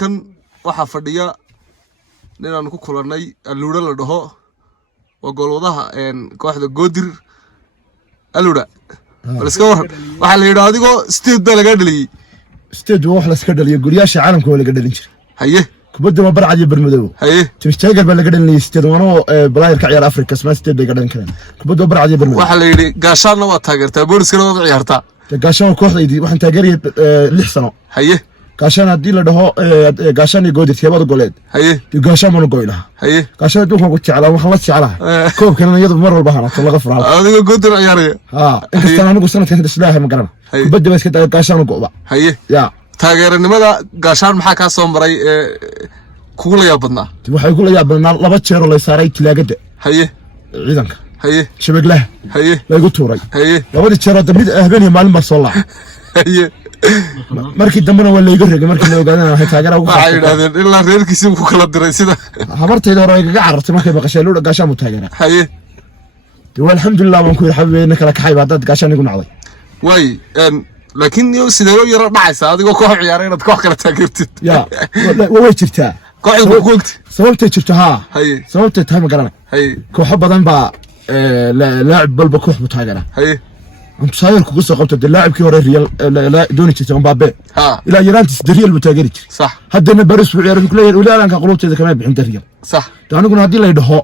halkan waxaa fadhiya nin aan ku kulanay Aluura la dhaho waa goolwadaha kooxda Goodir Aluura waliska waran waxa la yiraahdo adigoo state laga dhaliyay state wax la iska dhaliyo guriyaasha caalamka laga dhalin jiray haye kubadda ma barcad iyo barmadow haye Timisteegar baa laga dhalinay state wano player ka ciyaar Afrika sma state laga dhalin karaan kubadda barcad iyo barmadow waxa la yiri gaashaana waa taageertaa booliskana waa ciyaartaa gaashaan kooxdaydii waxaan taageeriyay 6 sano haye gaashaan hadii la dhaho gaashaan iyo Goodir teebada goleed haye gaashaan ma goylaha haye gaashaan duuqa ku jeclaa waxaan la jeclaa koobkana iyadu mar walba hanato laga furaa adiga Goodir ciyaaraya inta anigu sanadkan islaahay ma garana kubadda baa iska gaashaan gooba haye ya taageeranimada gaashaan maxaa ka soo maray kugu la yaabadnaa waxay ku la yaabadnaa laba jeer oo la saaray tilaagada haye ciidanka haye shabaglaha haye lagu tuuray haye labada jeer oo dambe habeen maalin ba soo laa haye markii dambena waa la iga reegay markii la ogaadana waxay taageero ugu waxay yiraahdeen ilaa reerkiisa uu ku kala diray sida habartayda hore ay kaga carartay markay baqashay Aluura gaashaan mu taageera haye alxamdulillah waan ku xabeeyna kala kaxay baadad gaashaan igu nacday way laakiin iyo sidoo yara dhacaysa adigoo koox ciyaaray inaad koox kala taageertid ya way jirtaa kooxdu ku googtay sababtay jirtaa haye sababtay tahay ma garana haye kooxo badan baa laacib balba koox bu taageera haye انت صاير كوكو سقطت اللاعب كي هو ريال لا دوني تشي مبابي الى يرانتس ريال بتاجري صح هدنا باريس وعيار كل ولا انا قلوبتي كمان بحنت ريال صح انا قلنا هدي لا يدهو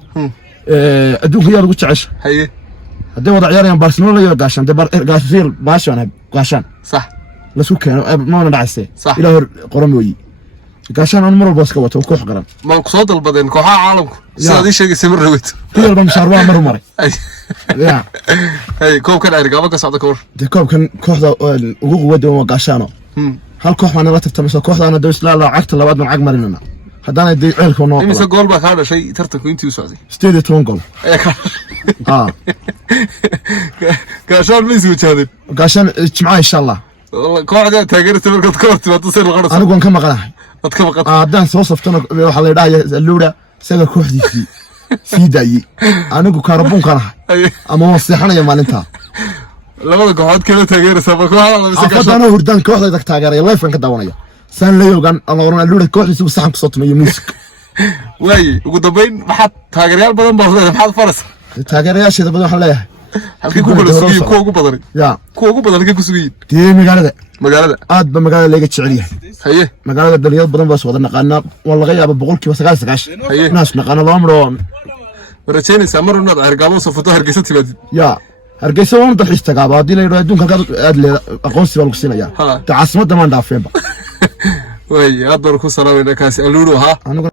ادوك ريال ugu jecesha haye hadii wada ciyaarayaan Barcelona iyo gaashan gaasfiil baashan gaashan صح la soo keenay ma dhacayse ila hor qoran weey gaashan aan mar walba iska wato koox qaran ma ku soo dalbadeen kooxaha caalamku sidii sheegay mar rawit iyo ban sharba mar maray ya haye koobkan arigaaba ka socda koor de koobkan kooxda ugu quwada waa gaashano hal koox ma la tartamay kooxdana Dawsla lacagta labaad man cag marinana hadana ay ceelka noo imisa gool ba ka dhashay tartanku intii u socday 18 gool gaashan ma isku jaadin gaashan jimcaha insha Allah kooxda taageerta markaad ka hortimaado sir la qoro anigu waan ka maqanahay dad ka maqan haddaan soo saftana waxa la yiraahdaa Aluura isaga kooxdiisii sii daayay anigu kaarboon kanahay ama waseexanaya maalinta labada kooxood kala taageeraysa ba kooxda la isaga afadana hurdaan kooxda taageeraya live kan ka daawanaya san la yogan aloorna Aluura kooxdiisu saxan ku soo tumayo music way ugu dambeyn maxaa taageerayaal badan baa hada maxaa faras taageerayaasha badan waxa leeyahay halkii ku kala sugay ku ugu badan ya ku ugu badan ka sugay tii magaalada aad ba magaalada laga jecel yahay haye magaalada dhalinyarada badan baa soo wada naqaana waa laga yaabo 99% haye naas naqaana laamro warajeenaysa mar inaad argaamo soo foto Hargeysa timaad ya Hargeysa waan dalxiis tagaaba hadii la yiraahdo adduunka aad leedahay aqoonsi baa lagu siinaya caasimada ma dhaafeenba way aad baan ku salaamayna kaasi Aluura ha